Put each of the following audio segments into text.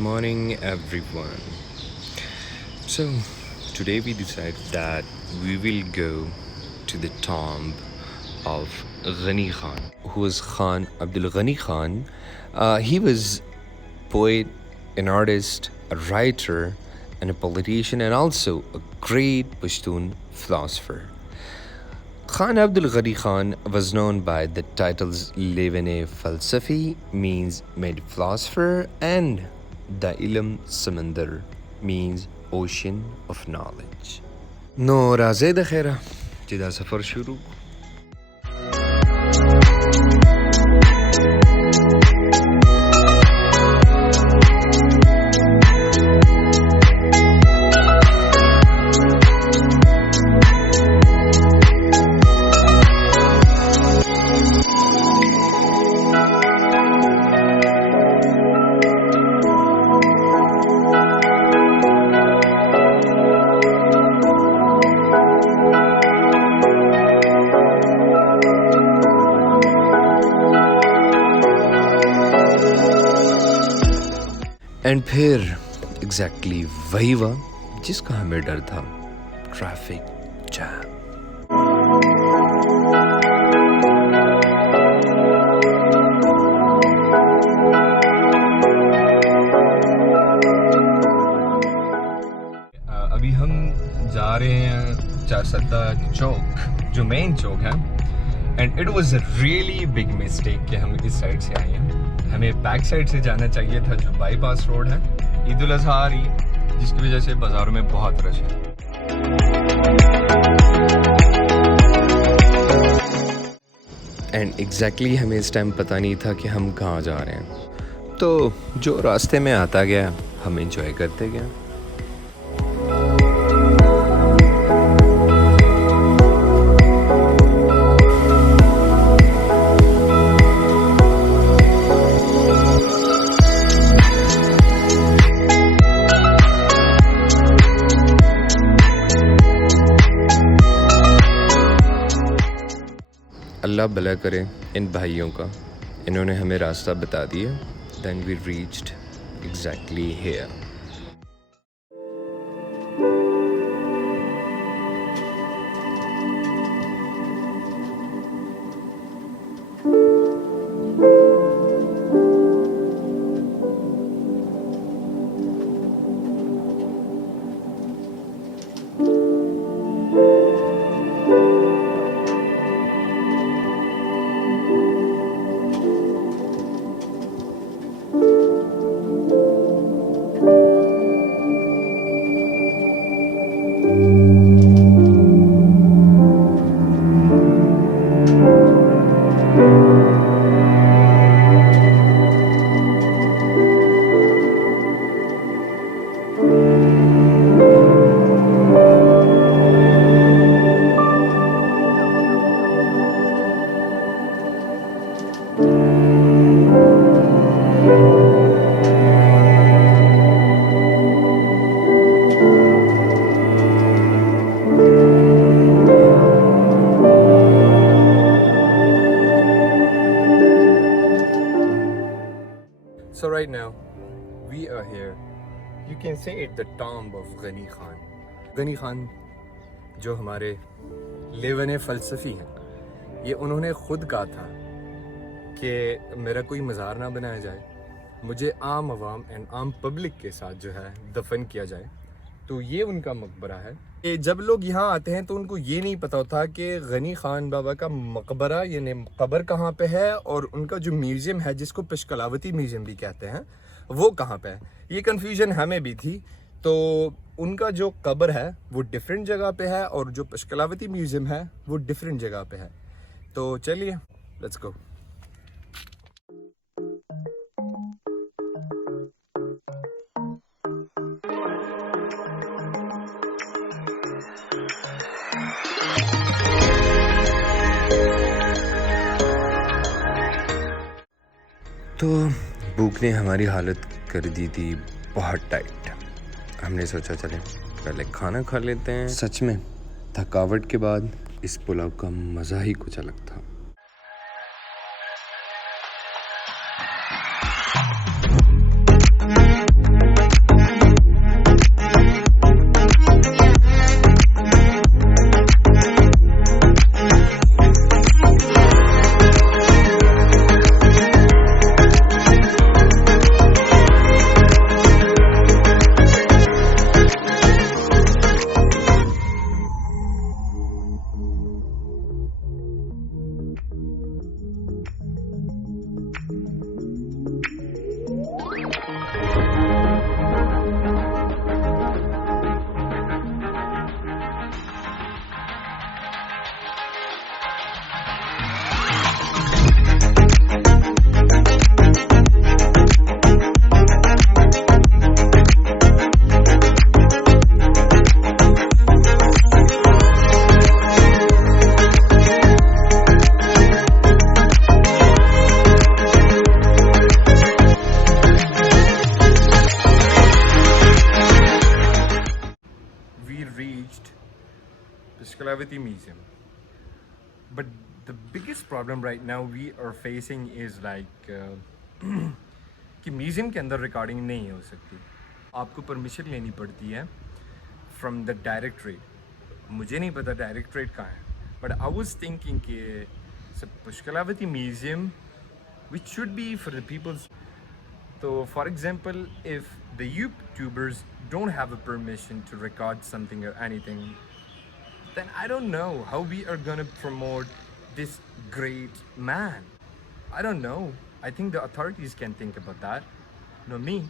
morning, everyone. So, today we decided that we will go to the tomb of Ghani Khan, who was Khan Abdul Ghani Khan. He was poet, an artist, a writer, and a politician, and also a great Pashtun philosopher. Khan Abdul Ghani Khan was known by the titles Levane Falsafi, means made philosopher, and Da Ilm Samandar, means ocean of knowledge. No raze de khaira, jida safar shuru. And फिर एग्जैक्टली वही हुआ जिसका हमें डर था, traffic jam. अभी हम जा रहे हैं चारसद्दा चौक, जो मेन चौक है, and it was a really big mistake कि हम इस साइड से आए हैं। हमें बैक साइड से जाना चाहिए था, जो बाईपास रोड है। ईद उल अज़हा आ रही, जिसकी वजह से बाज़ारों में बहुत रश है। एंड एग्जैक्टली हमें इस टाइम पता नहीं था कि हम कहाँ जा रहे हैं, तो जो रास्ते में आता गया हम एंजॉय करते गए। अल्लाह भला करे इन भाइयों का, इन्होंने हमें रास्ता बता दिया। Then we reached exactly here. So right now, we are here. You can say it, the tomb of Ghani Khan. Ghani Khan, जो हमारे लेवने फ़लसफ़ी हैं, ये उन्होंने ख़ुद कहा था कि मेरा कोई मज़ार ना बनाया जाए, मुझे आम आवाम एंड आम पब्लिक के साथ जो है दफन किया जाए। तो ये उनका मकबरा है। कि जब लोग यहाँ आते हैं तो उनको ये नहीं पता होता कि गनी खान बाबा का मकबरा यानी कब्र कहाँ पे है, और उनका जो म्यूज़ियम है, जिसको पुष्कलावती म्यूज़ियम भी कहते हैं, वो कहाँ पे है। ये कन्फ्यूजन हमें भी थी। तो उनका जो कब्र है वो डिफरेंट जगह पे है, और जो पुष्कलावती म्यूज़ियम है वो डिफरेंट जगह पे है। तो चलिए, लेट्स गो। तो भूख ने हमारी हालत कर दी थी बहुत टाइट। हमने सोचा चले पहले खाना खा लेते हैं। सच में थकावट के बाद इस पुलाव का मज़ा ही कुछ अलग था। we reached Pushkalavati Museum. But the biggest problem right now we are facing is like कि म्यूज़ियम के अंदर रिकॉर्डिंग नहीं हो सकती, आपको परमिशन लेनी पड़ती है फ्रॉम द डायरेक्टरेट. मुझे नहीं पता डायरेक्टरेट कहाँ है, बट आई वाज थिंकिंग कि Pushkalavati museum which should be for the peoples. So for example, if the YouTubers don't have a permission to record something or anything, then I don't know how we are gonna promote this great man. I don't know. I think the authorities can think about that, not me.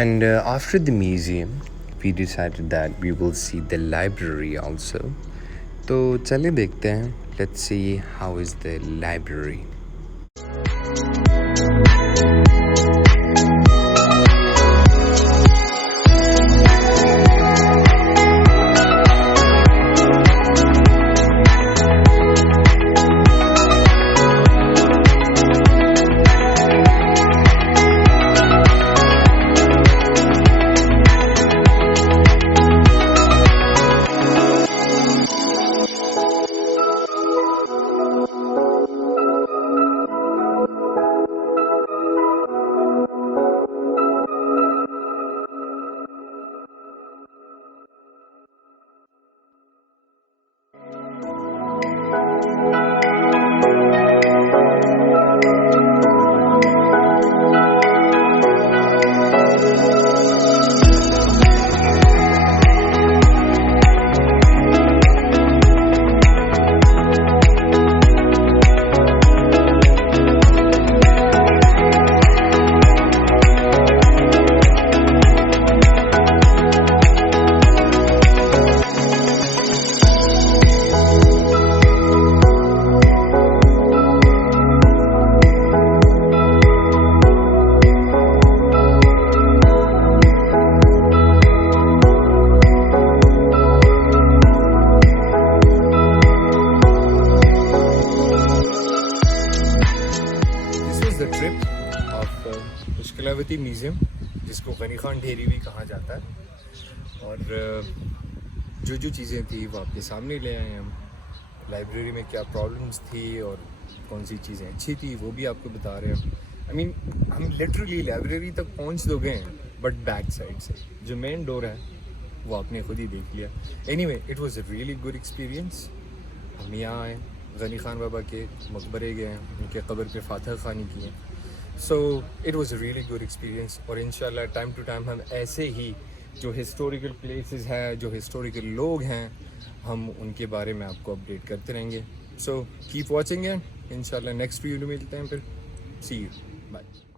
And after the museum, we decided that we will see the library also. तो चले देखते हैं. Let's see how is the library. Pushkalavati म्यूज़ियम, जिसको गनी खान ढेरी भी कहा जाता है, और जो जो चीज़ें थी वो आपके सामने ले आए हम. लाइब्रेरी में क्या प्रॉब्लम्स थी और कौन सी चीज़ें अच्छी थी वो भी आपको बता रहे हैं. आई मीन हम लिटरली लाइब्रेरी तक पहुंच तो गए हैं, बट बैक साइड से जो मेन डोर है वो आपने खुद ही देख लिया। Anyway it was a really good experience. हम यहाँ आए, गनी खान बाबा के मकबरे गए हैं, उनके कब्र पे फातह खानी की है। So it was a really good experience. और इंशाल्लाह टाइम टू टाइम हम ऐसे ही जो हिस्टोरिकल प्लेसेस हैं, जो हिस्टोरिकल लोग हैं, हम उनके बारे में आपको अपडेट करते रहेंगे। सो कीप वॉचिंग है, इंशाल्लाह नेक्स्ट वीडियो में मिलते हैं फिर। सी यू, बाय।